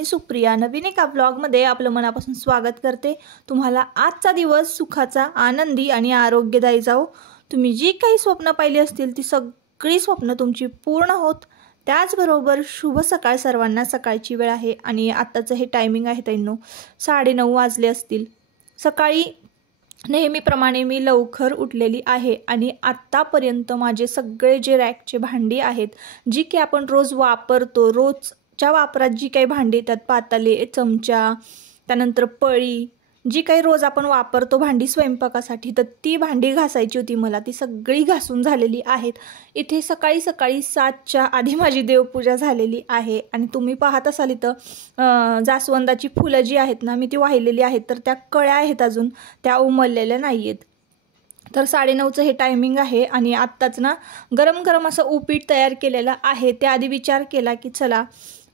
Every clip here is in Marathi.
मी सुप्रिया नवीन एका ब्लॉगमध्ये आपलं मनापासून स्वागत करते। तुम्हाला आजचा दिवस सुखाचा, आनंदी आणि आरोग्यदायी जाओ। तुम्ही जी काही स्वप्न पाहिली असतील ती सगळी स्वप्न तुमची पूर्ण होत। त्याचबरोबर शुभ सकाळ सर्वांना। सकाळची वेळ आहे आणि आत्ताचं हे टायमिंग आहे ताईंनो 9:30 वाजले असतील। सकाळी नेहमीप्रमाणे मी लवकर उठलेली आहे आणि आत्तापर्यंत माझे सगळे जे रॅकचे भांडी आहेत, जी की आपण रोज वापरतो, रोजच्या वापरात जी काही भांडी येतात, पातेले, चमचा, त्यानंतर पळी, जी काही रोज आपण वापरतो भांडी स्वयंपाकासाठी, तर ती भांडी घासायची होती मला। ती सगळी घासून झालेली आहेत। इथे सकाळी 7च्या आधी माझी देवपूजा झालेली आहे आणि तुम्ही पाहत असाल इथं जास्वंदाची फुलं जी आहेत ना, मी ती वाहिलेली आहेत, तर त्या कळ्या आहेत अजून, त्या उमललेल्या नाही आहेत। तर 9:30चं हे टायमिंग आहे आणि आत्ताच ना गरम गरम असं उपीट तयार केलेलं आहे। त्याआधी विचार केला की चला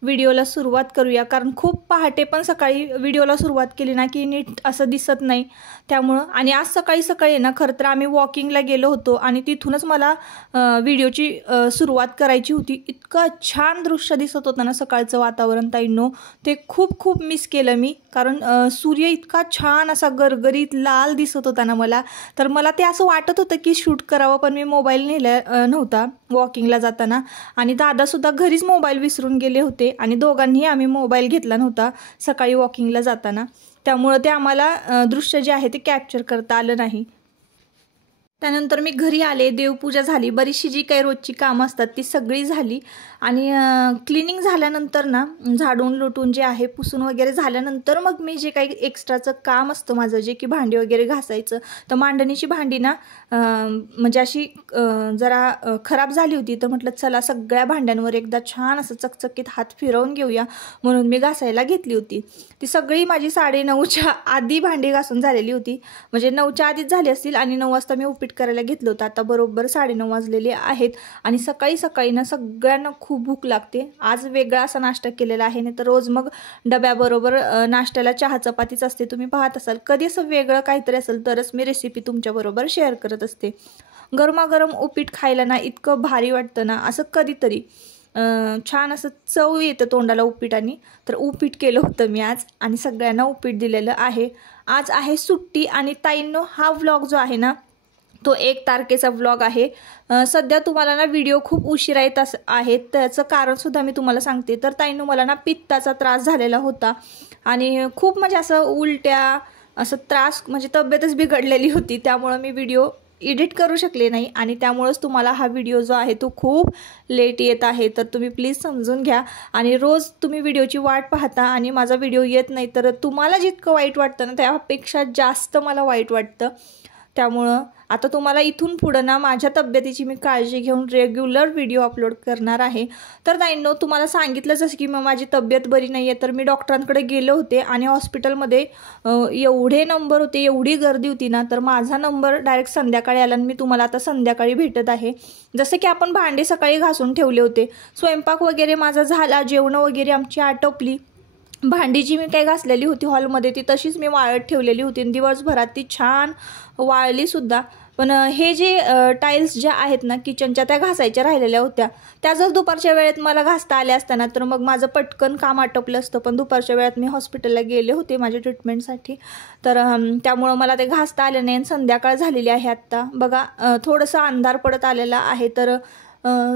व्हिडिओला सुरुवात करूया, कारण खूप पहाटे पण सकाळी व्हिडिओला सुरुवात केली ना की नीट असं दिसत नाही, त्यामुळं। आणि आज सकाळी ना खरं तर आम्ही वॉकिंगला गेलो होतो आणि तिथूनच मला व्हिडिओची सुरुवात करायची होती। इतकं छान दृश्य दिसत होतं ना सकाळचं वातावरण ताईंनो, ते खूप मिस केलं मी, कारण सूर्य इतका छान असा गरगरीत लाल दिसत होता ना मला, तर मला ते असं वाटत होतं की शूट करावं, पण मी मोबाईल नेला नव्हता वॉकिंगला जाताना। आणि दादासुद्धा घरीच मोबाईल विसरून गेले होते आणि दोघांनी आम्ही मोबाईल घेतला नव्हता सकाळी वॉकिंगला जाताना, त्यामुळे ते आम्हाला दृश्य जे आहे ते कॅप्चर करता आलं नाही। त्यानंतर मी घरी आले, देवपूजा झाली, बरीचशी जी काही रोजची कामं असतात ती सगळी झाली आणि क्लिनिंग झाल्यानंतर ना, झाडून लुटून जे आहे पुसून वगैरे झाल्यानंतर मग मी जे काही एक्स्ट्राचं काम असतं माझं, जे की भांडी वगैरे घासायचं, तर मांडणीची भांडी ना म्हणजे अशी जरा खराब झाली होती, तर म्हटलं चला सगळ्या भांड्यांवर एकदा छान असं चकचकीत हात फिरवून घेऊया, म्हणून मी घासायला घेतली होती। ती सगळी माझी 9:30च्या आधी भांडी घासून झालेली होती, म्हणजे 9च्या आधीच झाली असतील आणि 9 वाजता मी उपीट करायला घेतलं होतं। आता बरोबर 9:30 वाजलेले आहेत आणि सकाळी ना सगळ्यांना खूप भूक लागते। आज वेगळा असा नाश्ता केलेला आहे, नाही तर रोज मग डब्याबरोबर नाश्त्याला चहा चपातीच असते। तुम्ही पाहत असाल, कधी असं वेगळं काहीतरी असेल तरच मी रेसिपी तुमच्याबरोबर शेअर करत असते। गरमागरम उपीट खायला ना इतकं भारी वाटतं ना, असं कधीतरी छान असं चव येतं तोंडाला उपीटाने। तर उपीट केलं होतं मी आज आणि सगळ्यांना उपीट दिलेलं आहे। आज आहे सुट्टी आणि ताईंनो हा व्लॉग जो आहे ना तो 1 तारखेचा व्लॉग आहे। सध्या तुम्हाला ना व्हिडिओ खूप उशिरा येत आहेत, त्याचं कारण सुद्धा मी तुम्हाला सांगते। तर ताईंनो मला ना पित्ताचा त्रास झालेला होता आणि खूप म्हणजे असं उलट्या असं त्रास, म्हणजे तब्येतच बिघडलेली होती, त्यामुळं मी व्हिडिओ एडिट करू शकले नाही आणि त्यामुळेच तुम्हाला हा व्हिडिओ जो आहे तो खूप लेट येत आहे। तर तुम्ही प्लीज समजून घ्या। आणि रोज तुम्ही व्हिडिओची वाट पाहता आणि माझा व्हिडिओ येत नाही, तर तुम्हाला जितकं वाईट वाटतं ना त्यापेक्षा जास्त मला वाईट वाटतं। त्यामुळं आता तुम्हाला इथून पुढं ना माझ्या तब्येतीची मी काळजी घेऊन रेग्युलर व्हिडिओ अपलोड करणार आहे। तर ताईंनो तुम्हाला सांगितलं जसं की माझी तब्येत बरी नाही आहे, तर मी डॉक्टरांकडे गेले होते आणि हॉस्पिटलमध्ये एवढे नंबर होते, एवढी गर्दी होती ना, तर माझा नंबर डायरेक्ट संध्याकाळी आला आणि मी तुम्हाला आता संध्याकाळी भेटत आहे। जसं की आपण भांडे सकाळी घासून ठेवले होते, स्वयंपाक वगैरे माझा झाला, जेवणं वगैरे आमची आटोपली, भांडी जी मी काही घासलेली होती हॉलमध्ये ती तशीच मी वाळत ठेवलेली होती आणि दिवसभरात ती छान वाळली सुद्धा। पण हे जे टाईल्स ज्या आहेत ना किचनच्या, त्या घासायच्या राहिलेल्या होत्या, त्या जर दुपारच्या वेळेत मला घासता आल्या असताना तर मग माझं पटकन काम आटोपलं असतं, पण दुपारच्या वेळेत मी हॉस्पिटलला गेले होते माझ्या ट्रीटमेंटसाठी, तर त्यामुळं मला ते घासता आलं नाही। संध्याकाळ झालेली आहे आत्ता बघा, थोडंसं अंधार पडत आलेला आहे, तर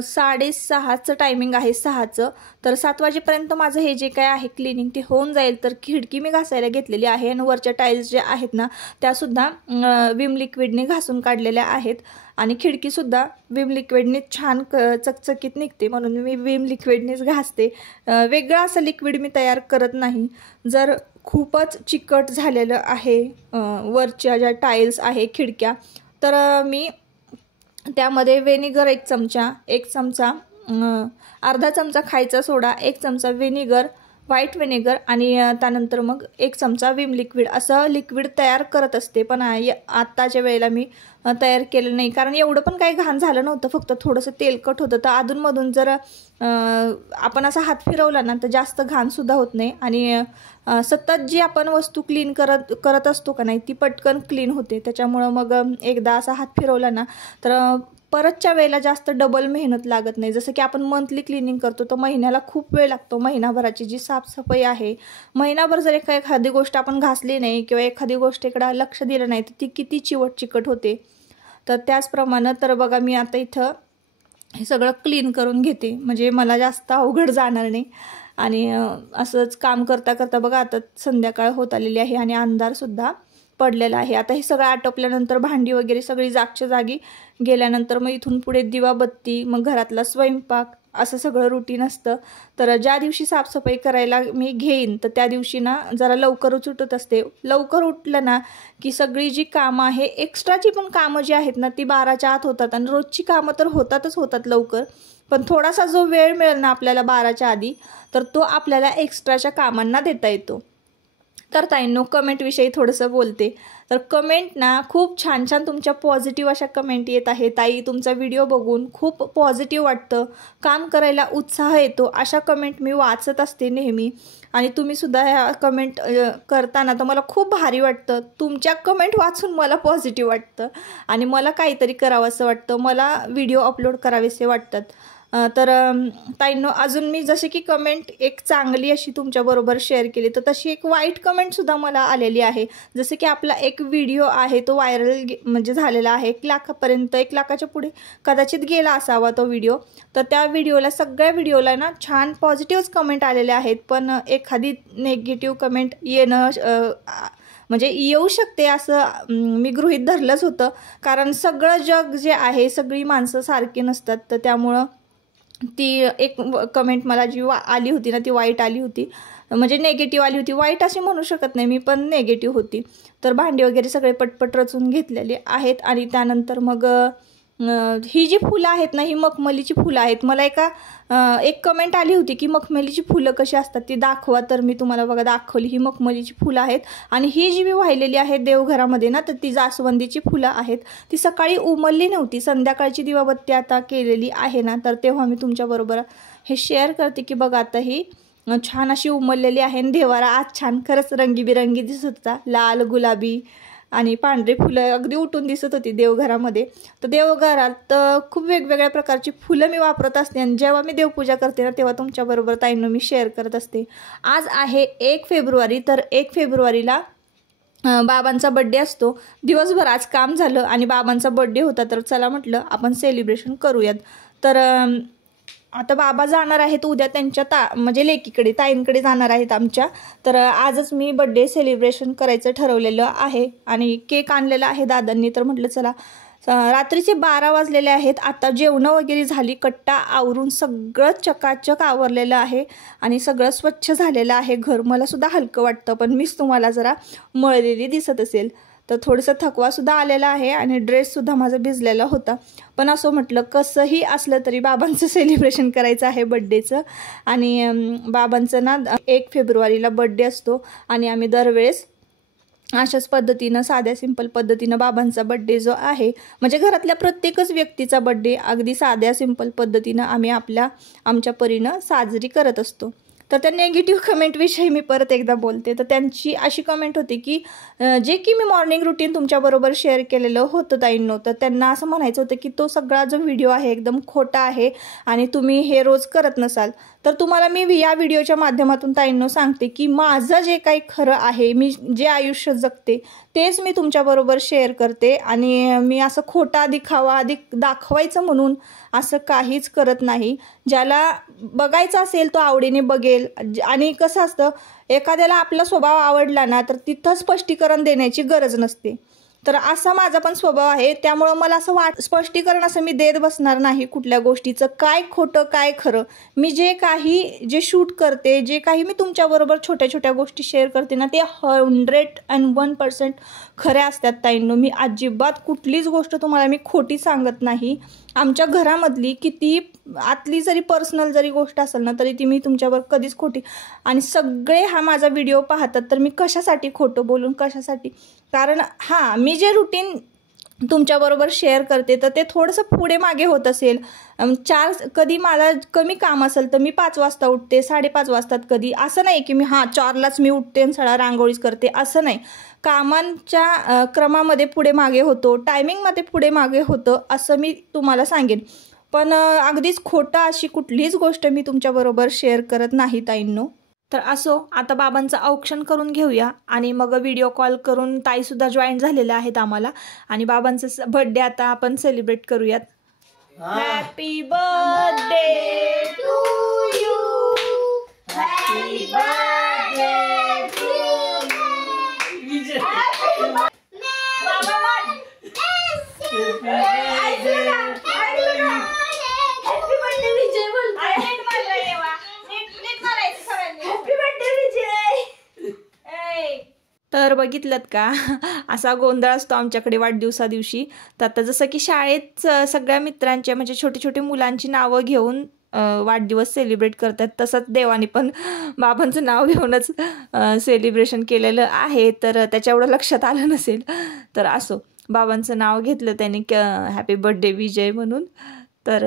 6:30चं टायमिंग आहे, 6चं। तर 7 वाजेपर्यंत माझं हे जे काय आहे क्लिनिंग ते होऊन जाईल। तर खिडकी मी घासायला घेतलेली आहे आणि वरच्या टाईल्स ज्या आहेत ना त्यासुद्धा विम लिक्विडने घासून काढलेल्या आहेत आणि खिडकीसुद्धा विम लिक्विडने छान चकचकीत निघते, म्हणून मी विम लिक्विडनेच घासते। वेगळं असं लिक्विड मी तयार करत नाही। जर खूपच चिकट झालेलं आहे वरच्या ज्या टाईल्स आहे खिडक्या, तर मी त्यामध्ये व्हिनेगर 1 चमचा, अर्धा चमचा खायचा सोडा, 1 चमचा व्हिनेगर, व्हाईट व्हिनेगर आणि त्यानंतर मग 1 चमचा विम लिक्विड असं लिक्विड तयार करत असते। पण आत्ताच्या वेळेला मी तयार केलं नाही, कारण एवढं पण काही घाण झालं नव्हतं, फक्त थोडंसं तेलकट होतं। तर अधूनमधून जर आपण असा हात फिरवला ना तर जास्त घाणसुद्धा होत नाही आणि सतत जी आपण वस्तू क्लीन करत असतो का नाही ती पटकन क्लीन होते। त्याच्यामुळं मग एकदा असा हात फिरवला ना तर परतच्या वेळेला जास्त डबल मेहनत लागत नाही. जसं की आपण मंथली क्लिनिंग करतो तर महिन्याला खूप वेळ लागतो. महिनाभराची जी साफसफाई आहे, महिनाभर जर एखादी गोष्ट आपण घासली नाही किंवा एखादी गोष्ट इकडं लक्ष दिलं नाही तर ती किती चिकट होते. तर त्याचप्रमाणे तर बघा मी आता इथं हे सगळं क्लीन करून घेते, म्हणजे मला जास्त अवघड जाणार नाही. आणि असंच काम करता करता बघा आता संध्याकाळ होत आलेली आहे आणि अंधारसुद्धा पडलेला आहे. आता हे सगळं आटोपल्यानंतर भांडी वगैरे सगळी जागच्या जागी गेल्यानंतर मग इथून पुढे दिवाबत्ती, मग घरातला स्वयंपाक, असं सगळं रुटीन असतं. तर ज्या दिवशी साफसफाई करायला मी घेईन तर त्या दिवशी ना जरा लवकरच उठत असते. लवकर उठलं ना की सगळी जी कामं आहे, एक्स्ट्राची पण कामं जी आहेत ना ती 12च्या आत होतात. आणि रोजची कामं तर होतातच होतात लवकर, पण थोडासा जो वेळ मिळेल ना आपल्याला 12च्या आधी तर तो आपल्याला एक्स्ट्राच्या कामांना देता येतो. तर ताईंनो कमेंटविषयी थोडंसं बोलते. तर कमेंट ना खूप छान छान तुमच्या पॉझिटिव्ह अशा कमेंट येत आहे. ताई तुमचा व्हिडिओ बघून खूप पॉझिटिव्ह वाटतं, काम करायला उत्साह येतो, अशा कमेंट मी वाचत असते नेहमी. आणि तुम्हीसुद्धा ह्या कमेंट करताना तर मला खूप भारी वाटतं. तुमच्या कमेंट वाचून मला पॉझिटिव्ह वाटतं आणि मला काहीतरी करावं असं वाटतं, मला व्हिडिओ अपलोड करावेसे वाटतात. तर ताईंनो अजून मी जसे की कमेंट एक चांगली अशी तुमच्याबरोबर शेअर केली तर तशी एक वाईट कमेंटसुद्धा मला आलेली आहे. जसं की आपला एक व्हिडिओ आहे तो व्हायरल म्हणजे झालेला आहे, 1 लाखापर्यंत, 1 लाखाच्या पुढे कदाचित गेला असावा तो व्हिडिओ. तर त्या व्हिडिओला सगळ्या व्हिडिओला ना छान पॉझिटिव्ह कमेंट आलेले आहेत, पण एखादी नेगेटिव्ह कमेंट येणं म्हणजे येऊ शकते असं मी गृहीत धरलंच होतं. कारण सगळं जग जे आहे, सगळी माणसं सारखी नसतात. तर त्यामुळं ती एक कमेंट मला जी आली होती ना ती वाईट आली होती, म्हणजे नेगेटिव्ह आली होती. वाईट अशी म्हणू शकत नाही मी, पण नेगेटिव्ह होती. तर भांडी वगैरे सगळे पटपट रचून घेतलेले आहेत. आणि त्यानंतर मग ही जी फुलं आहेत ना ही मखमलीची फुलं आहेत. मला एक कमेंट आली होती की मखमलीची फुलं कशी असतात ती दाखवा, तर मी तुम्हाला बघा दाखवली. ही मखमलीची फुलं आहेत आणि ही जी मी वाहिलेली आहे देवघरामध्ये ना तर ती जास्वंदीची फुलं आहेत. ती सकाळी उमलली नव्हती, संध्याकाळची दिवाबत्ती आता केलेली आहे ना तर तेव्हा मी तुमच्याबरोबर हे शेअर करते की बघा आता ही छान अशी उमललेली आहे. आणि देवारा आज छान खरंच रंगीबिरंगी दिसत होता, लाल, गुलाबी आणि पांढरी फुलं अगदी उठून दिसत होती देवघरामध्ये. तर देवघरात खूप वेगवेगळ्या प्रकारची फुलं मी वापरत असते आणि जेव्हा मी देवपूजा करते ना तेव्हा तुमच्याबरोबर ताईंनो मी शेअर करत असते. आज आहे 1 फेब्रुवारी. तर 1 फेब्रुवारीला बाबांचा बड्डे असतो. दिवसभर आज काम झालं आणि बाबांचा बड्डे होता तर चला म्हटलं आपण सेलिब्रेशन करूयात. तर आता बाबा जाणार आहेत उद्या त्यांच्या म्हणजे लेकीकडे, ताईंकडे जाणार आहेत आमच्या. तर आजच मी बड्डे सेलिब्रेशन करायचं ठरवलेलं आहे आणि केक आणलेला आहे दादांनी. तर म्हटलं चला, रात्रीचे 12 वाजलेले आहेत. आता जेवणं वगैरे झाली, कट्टा आवरून सगळं चकाचक आवरलेलं आहे आणि सगळं स्वच्छ झालेलं आहे घर. मला सुद्धा हलकं वाटतं, पण मीच तुम्हाला जरा मळलेली दिसत असेल. तर थोडंसं थकवासुद्धा आलेला आहे आणि ड्रेससुद्धा माझा भिजलेला होता. पण असं म्हटलं कसंही असलं तरी बाबांचं सेलिब्रेशन करायचं आहे बड्डेचं. आणि बाबांचं ना 1 फेब्रुवारीला बड्डे असतो आणि आम्ही दरवेळेस अशाच पद्धतीनं साध्या सिंपल पद्धतीनं बाबांचा बड्डे जो आहे, म्हणजे घरातल्या प्रत्येकच व्यक्तीचा बड्डे अगदी साध्या सिंपल पद्धतीनं आम्ही आमच्या परीनं साजरी करत असतो. तर त्या नेगेटिव्ह कमेंटविषयी मी परत एकदा बोलते. तर त्यांची अशी कमेंट होती की जे की मी मॉर्निंग रुटीन तुमच्याबरोबर शेअर केलेलं होतं ताईंनो, तर त्यांना असं म्हणायचं होतं की तो सगळा जो व्हिडिओ आहे एकदम खोटा आहे आणि तुम्ही हे रोज करत नसाल. तर तुम्हाला मी या व्हिडिओच्या माध्यमातून ताईंनो सांगते की माझं जे काही खरं आहे, मी जे आयुष्य जगते तेच मी तुमच्याबरोबर शेअर करते. आणि मी असं खोटा दिखावा दाखवायचं म्हणून असं काहीच करत नाही. ज्याला बघायचं असेल तो आवडीने बघेल. आणि कसं असतं, एखाद्याला आपला स्वभाव आवडला ना तर तिथं स्पष्टीकरण देण्याची गरज नसते. तर असा माझा पण स्वभाव आहे. त्यामुळं मला असं स्पष्टीकरण असं मी देत बसणार नाही कुठल्या गोष्टीचं, काय खोटं काय खरं. मी जे शूट करते, जे काही मी तुमच्याबरोबर छोट्या छोट्या गोष्टी शेअर करते ना ते 101% खऱ्या असतात ताईंनो. मी अजिबात कुठलीच गोष्ट तुम्हाला मी खोटी सांगत नाही. आमच्या घरामधली किती आतली जरी पर्सनल जरी गोष्ट असेल ना तरी ती मी तुमच्यावर कधीच खोटी. आणि सगळे हा माझा व्हिडिओ पाहतात तर मी कशासाठी खोटं बोलून, कशासाठी? कारण मी जे रुटीन तुमच्याबरोबर शेअर करते तर ते थोडंसं पुढे मागे होत असेल. कधी मला कमी काम असेल तर मी 5 वाजता उठते, 5:30 वाजतात कधी. असं नाही की मी 4लाच मी उठते आणि सगळा रांगोळीच करते, असं नाही. कामांच्या क्रमामध्ये पुढे मागे होतो, टायमिंगमध्ये पुढे मागे होतं असं मी तुम्हाला सांगेन. पण अगदीच खोटं अशी कुठलीच गोष्ट मी तुमच्याबरोबर शेअर करत नाही ताईंनो. तर असो, आता बाबांचं औक्षण करून घेऊया आणि मग व्हिडिओ कॉल करून ताईसुद्धा जॉईन झालेल्या आहेत आम्हाला. आणि बाबांचं बर्थडे आता आपण सेलिब्रेट करूयात. Happy birthday to you, happy birthday to you. तर बघितलं का असा गोंधळ असतो आमच्याकडे वाढदिवसादिवशी. तर आता जसं की शाळेत सगळ्या मित्रांच्या म्हणजे छोटे छोटे मुलांची नावं घेऊन वाढदिवस सेलिब्रेट करतात, तसंच देवाने पण बाबांचं नाव घेऊनच सेलिब्रेशन केलेलं आहे. तर त्याच्या एवढं लक्षात आलं नसेल. तर असो, बाबांचं नाव घेतलं त्याने हॅपी बर्थडे विजय म्हणून. तर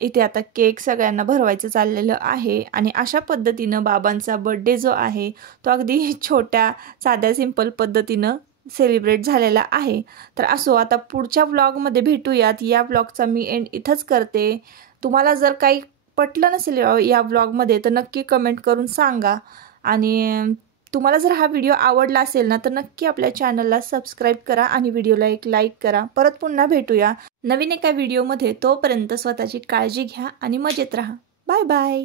इथे आता केक सगळ्यांना भरवायचं चाललेलं आहे. आणि अशा पद्धतीनं बाबांचा बर्थडे जो आहे तो अगदी छोट्या साध्या सिंपल पद्धतीनं सेलिब्रेट झालेला आहे. तर असो, आता पुढच्या व्लॉगमध्ये भेटूयात. या व्लॉगचा मी एंड इथंच करते. तुम्हाला जर काही पटलं नसेल या व्लॉगमध्ये तर नक्की कमेंट करून सांगा. आणि तुम्हाला जर हा व्हिडिओ आवडला असेल ना तर नक्की आपल्या चॅनलला सबस्क्राईब करा आणि व्हिडिओला एक लाईक करा. परत पुन्हा भेटूया नवीन एका व्हिडिओमध्ये. तोपर्यंत स्वतःची काळजी घ्या आणि मजेत राहा. Bye bye.